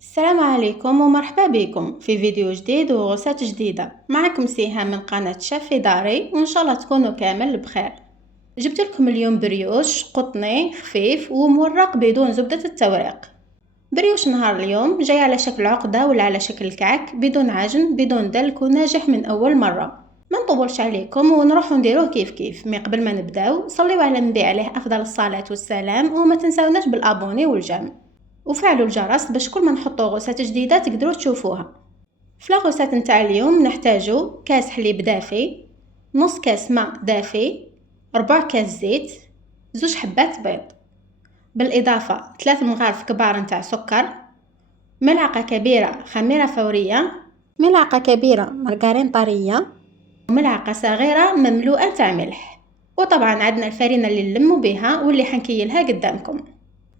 السلام عليكم ومرحبا بكم في فيديو جديد وغوصات جديدة. معكم سيهام من قناة شاف في داري، وإن شاء الله تكونوا كامل بخير. جبت لكم اليوم بريوش قطني خفيف ومورق بدون زبدة التوريق. بريوش نهار اليوم جاي على شكل عقدة ولا على شكل كعك، بدون عجن بدون دلك، وناجح من أول مرة. ما نطولش عليكم ونروح نديروه كيف كيف. مي قبل ما نبداو صليوا على النبي عليه أفضل الصلاة والسلام، وما تنساوناش بالأبوني والجيم وفعلوا الجرس باش كل ما نحطوا غوصات جديدة تقدروا تشوفوها. في الغوصات نتاع اليوم نحتاجو كاس حليب دافي، نص كاس ماء دافي، 4 كاس زيت، 2 حبات بيض، بالإضافة 3 مغارف كبار نتاع سكر، ملعقة كبيرة خميرة فورية، ملعقة كبيرة مارغرين طرية، وملعقة صغيرة مملوءة تاع ملح. وطبعا عندنا الفرينة اللي نلمو بها واللي حنكيلها قدامكم.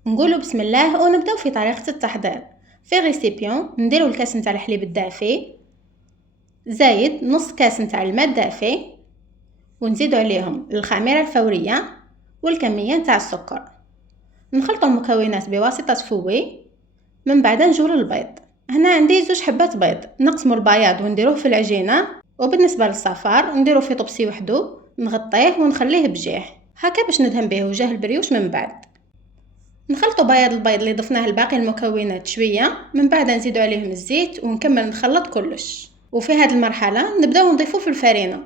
نقولوا بسم الله ونبداو في طريقة التحضير. في ريسيبيون نديرو الكاس نتاع الحليب الدافي زايد نص كاس نتاع الماء الدافي، ونزيدو عليهم الخميرة الفورية والكمية نتاع السكر. نخلطو المكونات بواسطة فوي، من بعد نجور البيض. هنا عندي 2 حبات بيض، نقسمو البياض ونديروه في العجينة. وبالنسبة للصفار نديرو في طبسي وحدو، نغطيه ونخليه بجيه هكا باش ندهن به وجه البريوش. من بعد نخلطوا بياض البيض اللي ضفناه لباقي المكونات شويه، من بعد نزيدوا عليهم الزيت ونكمل نخلط كلش. وفي هذه المرحله نبداو نضيفوا في الفرينه.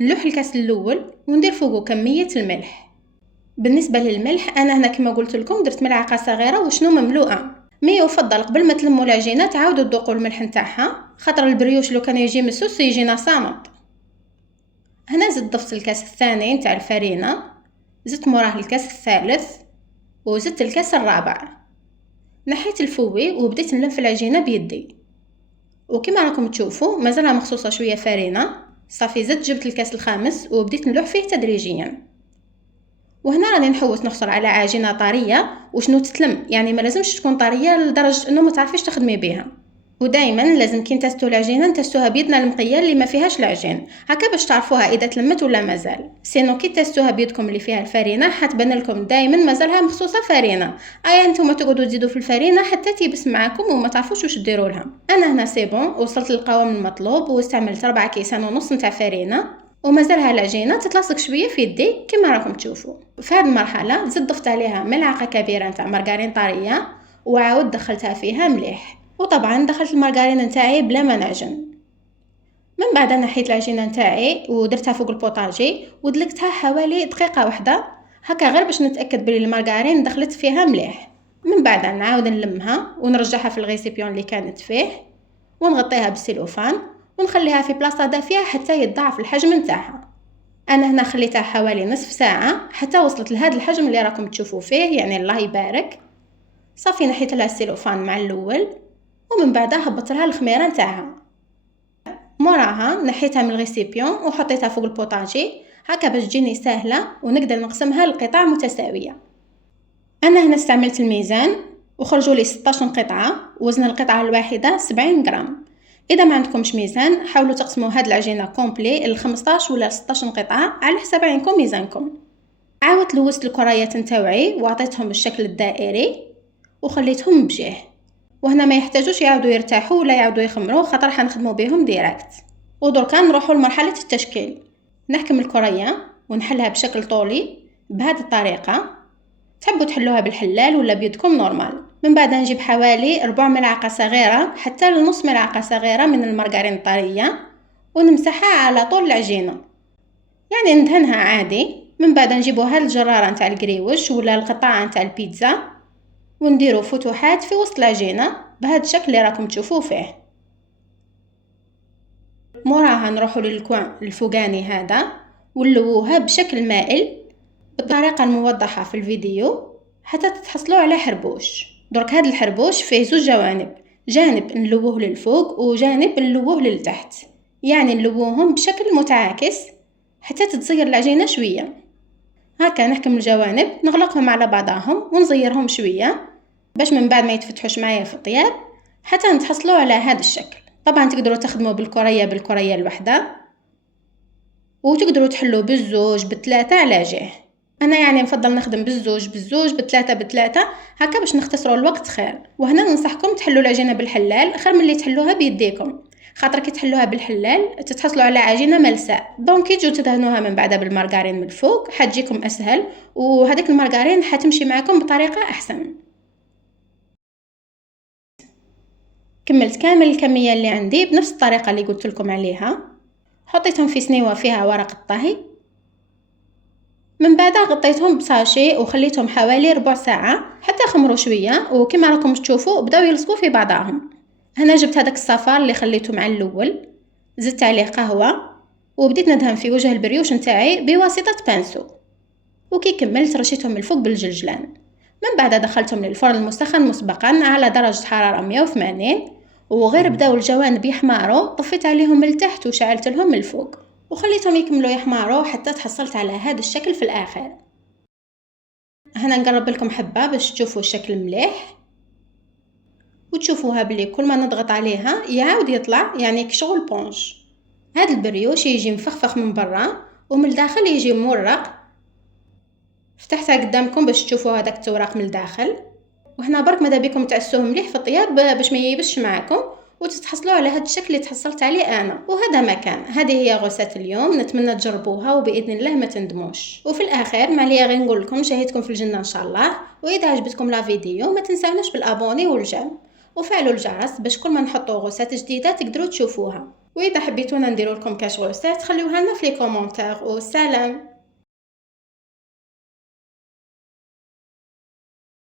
نلوح الكاس الاول وندير فوقه كميه الملح. بالنسبه للملح انا هنا كما قلت لكم درت ملعقه صغيره وشنو مملوءه. مي يفضل قبل ما تلموا العجينه تعاودوا تذوقوا الملح نتاعها، خاطر البريوش لو كان يجي مسوس يجينا صامت. هنا زدت ضفت الكاس الثاني نتاع الفرينه، زدت موراه الكاس الثالث، وزدت الكاس الرابع. نحيت الفوي وبديت نلف العجينه بيدي، وكما راكم تشوفوا مازالها مخصوصه شويه فرينه. صافي زدت جبت الكاس الخامس وبديت نلوح فيه تدريجيا. وهنا راني نحصل على عجينه طريه وشنو تتلم، يعني ما لازمش تكون طريه لدرجه انه ما تعرفيش تخدمي بها. ودائما لازم كي نتستو العجينه نتستوها بيدنا المقيه اللي ما فيهاش العجين، هكا باش تعرفوها اذا تلمت ولا مازال. سينو كي تستوها بيدكم اللي فيها الفرينه حتبان لكم دائما مازالها مخصوصه فرينه. انتم تقعدوا تزيدوا في الفرينه حتى تيبس معكم وما تعرفوش واش ديروا لها. انا هنا سي بون وصلت للقوام المطلوب، واستعملت 4 كيسان ونص نتاع فرينه، ومازالها العجينه تتلاصق شويه في يدي كما راكم تشوفوا. في هذه المرحله زدت ضفت عليها ملعقه كبيره نتاع مارغرين طريه، وعاود دخلتها فيها مليح. وطبعا دخلت المارغرين نتاعي بلا ما نعجن. من بعد نحيت العجينه نتاعي ودرتها فوق البوطاجي ودلكتها حوالي دقيقه واحده هكا، غير باش نتاكد بلي المارغرين دخلت فيها مليح. من بعد نعاود نلمها ونرجعها في الغيسيبيون اللي كانت فيه، ونغطيها بالسيلوفان ونخليها في بلاصه دافيه حتى يتضاعف الحجم نتاعها. انا هنا خليتها حوالي نصف ساعه حتى وصلت لهذا الحجم اللي راكم تشوفوا فيه، يعني الله يبارك. صافي نحيت لها السيلوفان مع الاول، ومن بعدها هبطت لها الخميره نتاعها. موراها نحيتها من الغيسيبيون وحطيتها فوق البوطاجي هكا باش تجيني سهله ونقدر نقسمها لقطع متساويه. انا هنا استعملت الميزان وخرجوا لي 16 قطعه، وزن القطعه الواحده 70 غرام. اذا ما عندكمش ميزان حاولوا تقسموا هاد العجينه كومبلي ل 15 ولا 16 قطعه على حسب عينكم ميزانكم. عاودت لوست الكريات نتاوعي وعطيتهم الشكل الدائري وخليتهم بجيه. وهنا ما يحتاجوش يعاودوا يرتاحوا ولا يعاودوا يخمروا، خاطر حنخدموا بهم ديريكت. ودركا نروحوا لمرحله التشكيل. نحكم الكريه ونحلها بشكل طولي بهذه الطريقه. تحبوا تحلوها بالحلال ولا بيدكم نورمال. من بعد نجيب حوالي 4 ملعقه صغيره حتى لنص ملعقه صغيره من المارغرين الطريه ونمسحها على طول العجينه، يعني ندهنها عادي. من بعد نجيبوا هاد الجراره نتاع الكريوش ولا القطعه نتاع البيتزا ونديروا فتوحات في وسط العجينه بهذا الشكل اللي راكم تشوفوه فيه. موراها نروحوا للكوان الفوقاني هذا ونلووها بشكل مائل بالطريقه الموضحه في الفيديو حتى تتحصلوا على حربوش. درك هذا الحربوش فيه 2 جوانب، جانب نلووه للفوق وجانب نلووه للتحت، يعني نلووهم بشكل متعاكس حتى تتزير العجينه شويه. هكا نحكم الجوانب نغلقهم على بعضهم ونزيرهم شويه باش من بعد ما يتفتحوش معايا في الطياب حتى نتحصلوا على هذا الشكل. طبعا تقدروا تخدموا بالكريه الوحده، وتقدروا تحلوا بالزوج بالثلاثه على جهه. انا يعني نفضل نخدم بالزوج بثلاثه بثلاثه هكا باش نختصروا الوقت خير. وهنا ننصحكم تحلوا العجينه بالحلال خير من اللي تحلوها بيديكم، خاطر كي تحلوها بالحلال تتحصلوا على عجينه ملساء. دونك كي تجوا تدهنوها من بعد بالمارغرين من الفوق حتجيكم اسهل، وهذيك المارغرين حتمشي معكم بطريقه احسن. كملت كامل الكميه اللي عندي بنفس الطريقه اللي قلت لكم عليها. حطيتهم في سنيوه فيها ورق الطهي، من بعد غطيتهم بساشي وخليتهم حوالي ربع ساعه حتى خمروا شويه، وكما راكم تشوفوا بداو يلصقوا في بعضهم. هنا جبت هذاك الصفار اللي خليته مع الاول، زدت عليه قهوه وبديت ندهن في وجه البريوش نتاعي بواسطه بانسو، وكي كملت رشيتهم من الفوق بالجلجلان. من بعد دخلتهم للفرن المسخن مسبقا على درجه حراره 180، وغير بداو الجوانب يحمروا طفيت عليهم من التحت وشعلت لهم من الفوق وخليتهم يكملوا يحمروا حتى تحصلت على هذا الشكل في الاخر. هنا نقرب لكم حبه باش تشوفوا الشكل مليح، وتشوفوها بلي كل ما نضغط عليها يعاود يطلع، يعني كشغل بونج. هذا البريوش يجي مفخفخ من برا ومن الداخل يجي مورق. فتحتها قدامكم باش تشوفوا هذاك التوراق من الداخل. وهنا برك ماذا بكم تعسوه مليح في الطياب باش ما ييبسش معكم وتتحصلوا على هذا الشكل اللي تحصلت عليه انا. وهذا مكان، هذه هي غوصات اليوم، نتمنى تجربوها وباذن الله ما تندموش. وفي الاخير معليا غير نقول لكم شهيتكم في الجنه ان شاء الله. واذا عجبتكم لا فيديو ما تنساوناش بالابوني والجيم وفعلوا الجرس باش كل ما نحطوا غوصات جديده تقدروا تشوفوها. واذا حبيتونا نديروا لكم كاش غوصات خليوها لنا في لي كومونتير. والسلام.